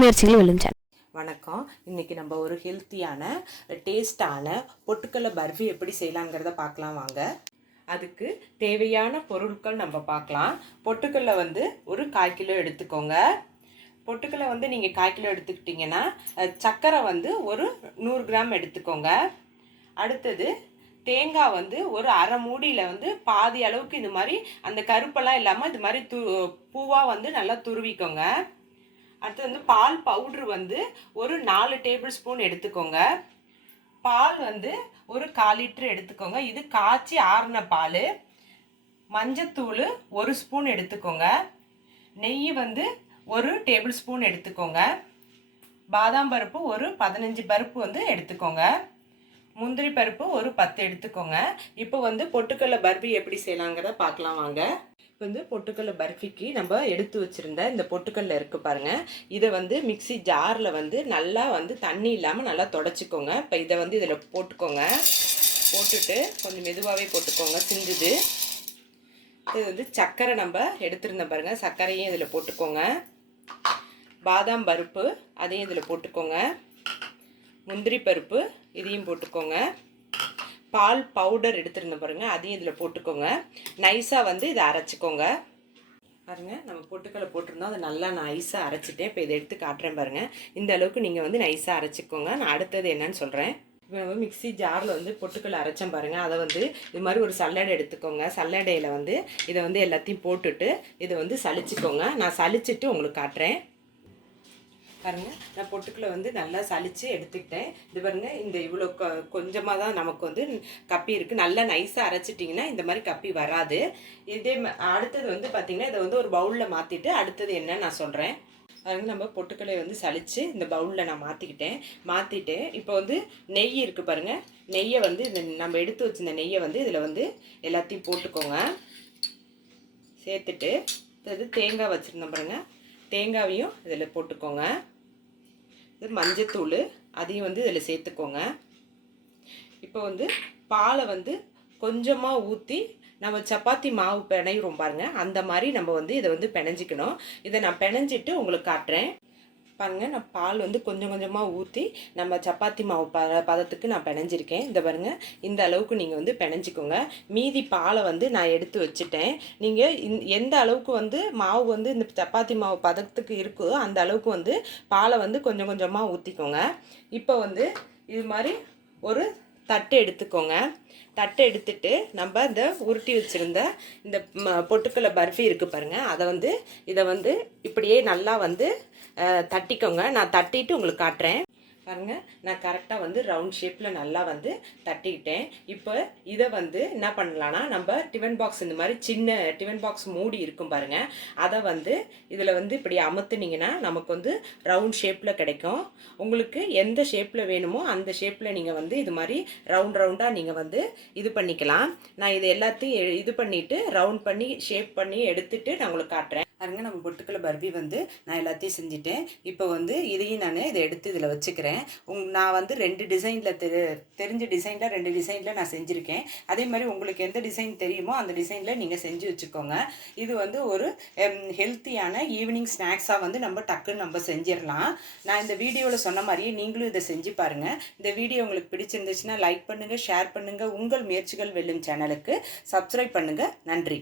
முயற்சிகள் வெல்லும் வணக்கம். இன்னைக்கு நம்ம ஒரு ஹெல்த்தியான டேஸ்டான பொட்டுக்கடலை பர்ஃபி எப்படி செய்யலாங்கிறத பார்க்கலாம் வாங்க. அதுக்கு தேவையான பொருட்கள் நம்ம பார்க்கலாம். பொட்டுக்கடலை வந்து ஒரு கால் கிலோ எடுத்துக்கோங்க. பொட்டுக்கடலை வந்து நீங்கள் கால் கிலோ எடுத்துக்கிட்டிங்கன்னா சர்க்கரை வந்து ஒரு நூறு கிராம் எடுத்துக்கோங்க. அடுத்தது தேங்காய் வந்து ஒரு அரை மூடியில் வந்து பாதி அளவுக்கு இது மாதிரி அந்த கருப்பெல்லாம் இல்லாமல் இது மாதிரி து பூவாக வந்து நல்லா துருவிக்கோங்க. அடுத்து வந்து பால் பவுட்ரு வந்து ஒரு நாலு டேபிள் ஸ்பூன் எடுத்துக்கோங்க. பால் வந்து ஒரு கால் லிட்டர் எடுத்துக்கோங்க. இது காய்ச்சி ஆறின பால். மஞ்சத்தூள் ஒரு ஸ்பூன் எடுத்துக்கோங்க. நெய் வந்து ஒரு டேபிள் ஸ்பூன் எடுத்துக்கோங்க. பாதாம் பருப்பு ஒரு பதினஞ்சு பருப்பு வந்து எடுத்துக்கோங்க. முந்திரி பருப்பு ஒரு பத்து எடுத்துக்கோங்க. இப்போ வந்து பொட்டுக்கடலை பர்பி எப்படி செய்யலாங்கிறத பார்க்கலாம் வாங்க. இப்போ வந்து பொட்டுக்கடலை பர்ஃபிக்கு நம்ம எடுத்து வச்சுருந்த இந்த பொட்டுக்கடலை இருக்குது பாருங்கள் இதை வந்து மிக்ஸி ஜாரில் வந்து நல்லா வந்து தண்ணி இல்லாமல் நல்லா தொடச்சிக்கோங்க. இப்போ இதை வந்து இதில் போட்டுக்கோங்க. போட்டுட்டு கொஞ்சம் மெதுவாகவே போட்டுக்கோங்க. சிந்துது. இது வந்து சர்க்கரை நம்ம எடுத்துருந்தோம் பாருங்கள் சர்க்கரையும் இதில் போட்டுக்கோங்க. பாதாம் பருப்பு அதையும் இதில் போட்டுக்கோங்க. முந்திரி பருப்பு இதையும் போட்டுக்கோங்க. பால் பவுடர் எடுத்துருந்தோம் பாருங்கள் அதையும் இதில் போட்டுக்கோங்க. நைஸாக வந்து இதை அரைச்சிக்கோங்க. பாருங்கள் நம்ம பொட்டுக்கடலை போட்டிருந்தோம் அதை நல்லா நைஸாக அரைச்சிட்டேன். இப்போ இதை எடுத்து காட்டுறேன் பாருங்கள் இந்த அளவுக்கு நீங்கள் வந்து நைஸாக அரைச்சிக்கோங்க. நான் அடுத்தது என்னன்னு சொல்கிறேன் இப்போ நம்ம மிக்ஸி ஜாரில் வந்து பொட்டுக்கடலை அரைச்சேன் பாருங்கள் அதை வந்து இது மாதிரி ஒரு சல்லடை எடுத்துக்கோங்க. சல்லடையில் வந்து இதை வந்து எல்லாத்தையும் போட்டுட்டு இதை வந்து சளிச்சிக்கோங்க. நான் சளிச்சிட்டு உங்களுக்கு காட்டுறேன். பாருங்க நான் பொட்டுக்களை வந்து நல்லா சளிச்சு எடுத்துக்கிட்டேன். இது பாருங்க இந்த இவ்வளோ கொ கொஞ்சமாக தான் நமக்கு வந்து கப்பி இருக்குது நல்லா நைஸாக அரைச்சிட்டிங்கன்னா இந்த மாதிரி கப்பி வராது. இதே அடுத்தது வந்து பார்த்திங்கன்னா இதை வந்து ஒரு பவுலில் மாற்றிட்டு அடுத்தது என்ன நான் சொல்கிறேன் பாருங்க நம்ம பொட்டுக்களை வந்து சளிச்சு இந்த பவுலில் நான் மாற்றிக்கிட்டேன் மாற்றிட்டு இப்போ வந்து நெய் இருக்குது பாருங்க. நெய்யை வந்து இந்த நம்ம எடுத்து வச்சிருந்த நெய்யை வந்து இதில் வந்து எல்லாத்தையும் போட்டுக்கோங்க. சேர்த்துட்டு இது தேங்காய் வச்சுருந்தோம் பாருங்கள் தேங்காவையும் இதில் போட்டுக்கோங்க. இது மஞ்சத்தூள் அதையும் வந்து இதில் சேர்த்துக்கோங்க. இப்போ வந்து பாலை வந்து கொஞ்சமாக ஊற்றி நம்ம சப்பாத்தி மாவு பிணையிறோம் பாருங்க அந்த மாதிரி நம்ம வந்து இதை வந்து பிணைஞ்சிக்கணும் இதை நான் பிணைஞ்சிட்டு உங்களுக்கு காட்டுறேன். பாருங்க நான் பால் வந்து கொஞ்சம் கொஞ்சமாக ஊற்றி நம்ம சப்பாத்தி மாவு ப பதத்துக்கு நான் பிணைஞ்சிருக்கேன். இந்த பாருங்க இந்த அளவுக்கு நீங்கள் வந்து பிணைஞ்சிக்கோங்க. மீதி பாலை வந்து நான் எடுத்து வச்சுட்டேன். நீங்கள் எந்த அளவுக்கு வந்து மாவு வந்து இந்த சப்பாத்தி மாவு பதத்துக்கு இருக்கோ அந்த அளவுக்கு வந்து பாலை வந்து கொஞ்சம் கொஞ்சமாக ஊற்றிக்கோங்க இப்போ வந்து இது மாதிரி ஒரு தட்டு எடுத்துக்கோங்க. தட்டை எடுத்துட்டு நம்ம இந்த உருட்டி வச்சுருந்த இந்த ம- பர்ஃபி இருக்குது பாருங்கள் அதை வந்து இதை வந்து இப்படியே நல்லா வந்து தட்டிக்கோங்க. நான் தட்டிட்டு உங்களுக்கு காட்டுறேன். பாருங்க நான் கரெக்டாக வந்து ரவுண்ட் ஷேப்பில் நல்லா வந்து தட்டிக்கிட்டேன். இப்போ இதை வந்து என்ன பண்ணலான்னா நம்ம டிஃபன் பாக்ஸ் இந்த மாதிரி சின்ன டிஃபன் பாக்ஸ் மூடி இருக்கும் பாருங்க. அதை வந்து இதில் வந்து இப்படி அமுத்துனீங்கன்னா நமக்கு வந்து ரவுண்ட் ஷேப்பில் கிடைக்கும். உங்களுக்கு எந்த ஷேப்பில் வேணுமோ அந்த ஷேப்பில் நீங்கள் வந்து இது மாதிரி ரவுண்ட் ரவுண்டாக நீங்கள் வந்து இது பண்ணிக்கலாம். நான் இது எல்லாத்தையும் இது பண்ணிவிட்டு ரவுண்ட் பண்ணி ஷேப் பண்ணி எடுத்துகிட்டு நான் உங்களுக்கு காட்டுறேன். பாருங்க நம்ம பொட்டுக்கடலை பர்பி வந்து நான் எல்லாத்தையும் செஞ்சுட்டேன். இப்போ வந்து இதையும் நான் இதை எடுத்து இதில் வச்சுக்கிறேன். உங் நான் வந்து ரெண்டு டிசைனில் தெரி தெரிஞ்ச டிசைனில் ரெண்டு டிசைனில் நான் செஞ்சுருக்கேன். அதே மாதிரி உங்களுக்கு எந்த டிசைன் தெரியுமோ அந்த டிசைனில் நீங்கள் செஞ்சு வச்சுக்கோங்க. இது வந்து ஒரு ஹெல்த்தியான ஈவினிங் ஸ்நாக்ஸாக வந்து நம்ம டக்குன்னு நம்ம செஞ்சிடலாம் நான் இந்த வீடியோவில் சொன்ன மாதிரியே நீங்களும் இதை செஞ்சு பாருங்கள் இந்த வீடியோ உங்களுக்கு பிடிச்சிருந்துச்சுன்னா லைக் பண்ணுங்கள் ஷேர் பண்ணுங்கள் உங்கள் முயற்சிகள் வெல்லும் சேனலுக்கு சப்ஸ்கிரைப் பண்ணுங்கள் நன்றி.